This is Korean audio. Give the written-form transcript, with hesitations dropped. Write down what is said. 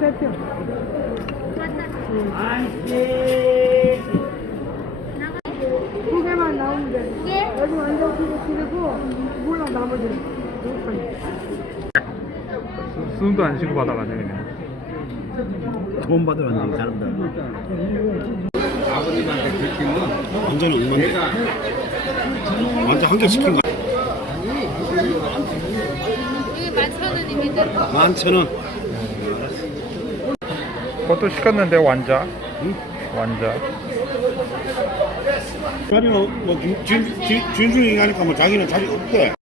세트. 두 개만 나오면 돼. 여기 완전 기르고 몰라 나머지는. 숨도 안 쉬고 받아가네 그냥. 돈 받으라는 사람들. 아버님한테 들키면 완전 얼마인데? 완전 한 개 시킨 거. 이게 11,000원입니다. 11,000원. 그것도 시켰는데 완자. 응? 완자. 자기는 뭐 준수이 가니까 뭐 자기는 자리 없대.